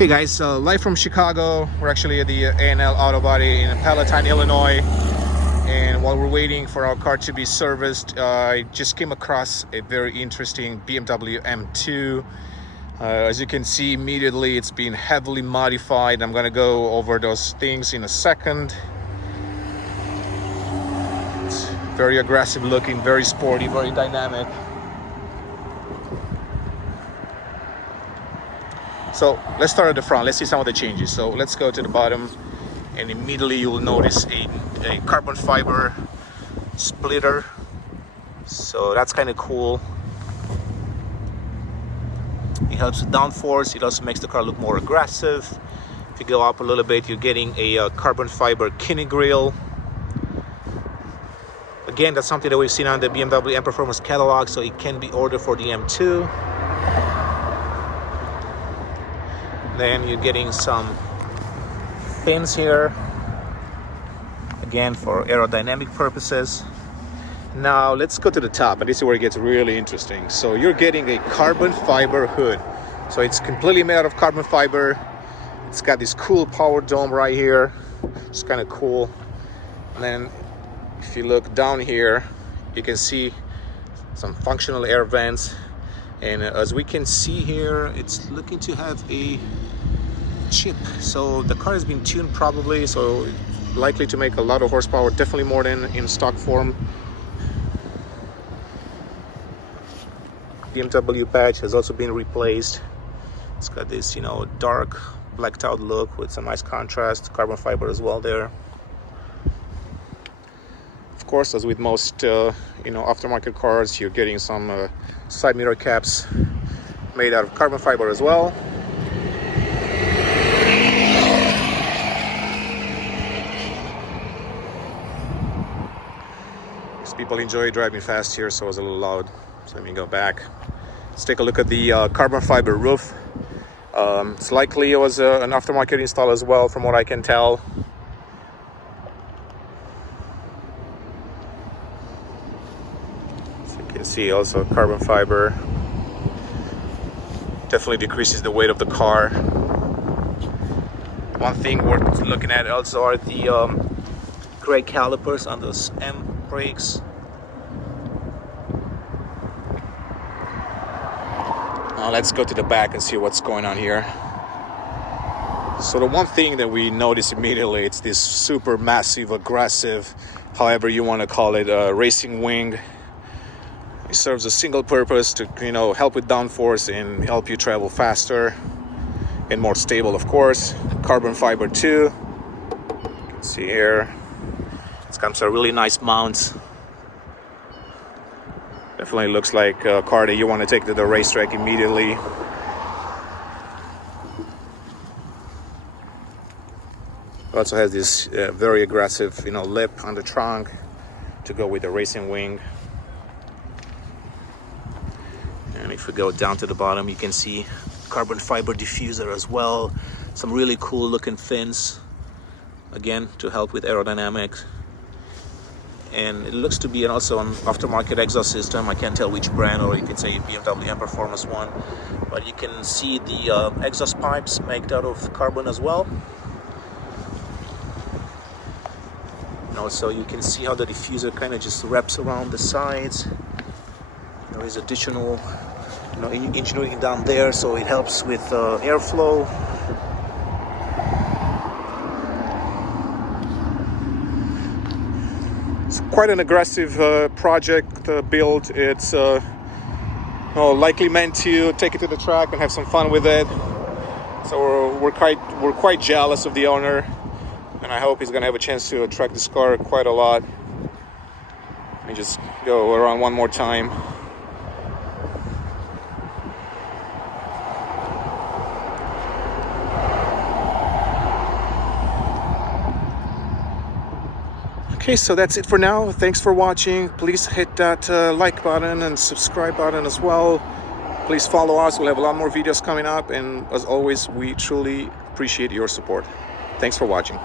Hey guys, live from Chicago. We're actually at the A&L Auto Body in Palatine, Illinois. And while we're waiting for our car to be serviced, I just came across a very interesting BMW M2. As you can see, immediately it's been heavily modified. I'm gonna go over those things in a second. It's very aggressive looking, very sporty, very dynamic. So let's start at the front. Let's see some of the changes. So let's go to the bottom, and immediately you'll notice a carbon fiber splitter. So that's kind of cool. It helps with downforce. It also makes the car look more aggressive. If you go up a little bit, you're getting a carbon fiber kidney grille. Again, that's something that we've seen on the BMW M Performance catalog, so it can be ordered for the M2. Then you're getting some fins here, again for aerodynamic purposes. Now let's go to the top, and this is where it gets really interesting. So you're getting a carbon fiber hood. So it's completely made out of carbon fiber. It's got this cool power dome right here. It's kind of cool. And then if you look down here, you can see some functional air vents. And as we can see here, it's looking to have a chip. So the car has been tuned probably, so likely to make a lot of horsepower, definitely more than in stock form. BMW badge has also been replaced. It's got this, dark blacked out look with some nice contrast, carbon fiber as well there. Of course, as with most aftermarket cars, you're getting some side mirror caps made out of carbon fiber as well. People enjoy driving fast here, so it was a little loud. So let me go back. Let's take a look at the carbon fiber roof. It's likely it was an aftermarket install as well, from what I can tell. So you can see also carbon fiber definitely decreases the weight of the car. One thing worth looking at also are the brake calipers on those M brakes. Now let's go to the back and see what's going on here. So the one thing that we notice immediately, it's this super massive, aggressive, however you want to call it, racing wing. It serves a single purpose to help with downforce and help you travel faster and more stable, of course. Carbon fiber too. You can see here, it's got some really nice mounts. Definitely looks like a car that you want to take to the racetrack immediately. It also has this very aggressive, lip on the trunk to go with the racing wing. And if we go down to the bottom, you can see carbon fiber diffuser as well. Some really cool looking fins, again, to help with aerodynamics. And it looks to be also an aftermarket exhaust system. I can't tell which brand, or if it's a BMW M Performance one. But you can see the exhaust pipes made out of carbon as well. And also you can see how the diffuser kind of just wraps around the sides. There is additional engineering down there, so it helps with airflow. It's quite an aggressive project build. It's likely meant to take it to the track and have some fun with it. So we're quite jealous of the owner, and I hope he's gonna have a chance to track this car quite a lot. Let me just go around one more time. Okay, so that's it for now. Thanks for watching. Please hit that like button and subscribe button as well. Please follow us. We'll have a lot more videos coming up. And as always, we truly appreciate your support. Thanks for watching.